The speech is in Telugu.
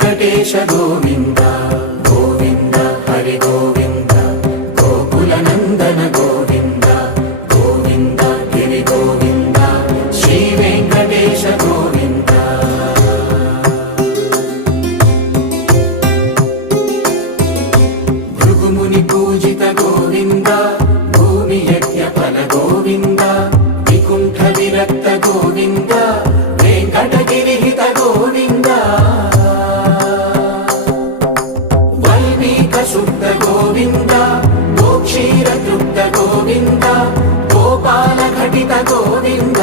వెంకటేశ గోవింద గోవింద హరి గోవింద గోకుల నందన గోవింద గోవింద గిరి గోవింద శ్రీ వెంకటేశ గోవింద భృగుముని పూజిత గోవింద భూమి యజ్ఞ ఫల గోవింద వికుంఠ విరక్త గోవింద వెంకటగిరి హిత గోవింద శుద్ధ గోవింద గోక్షీర తృప్త గోవింద గోపాల ఘటిత గోవింద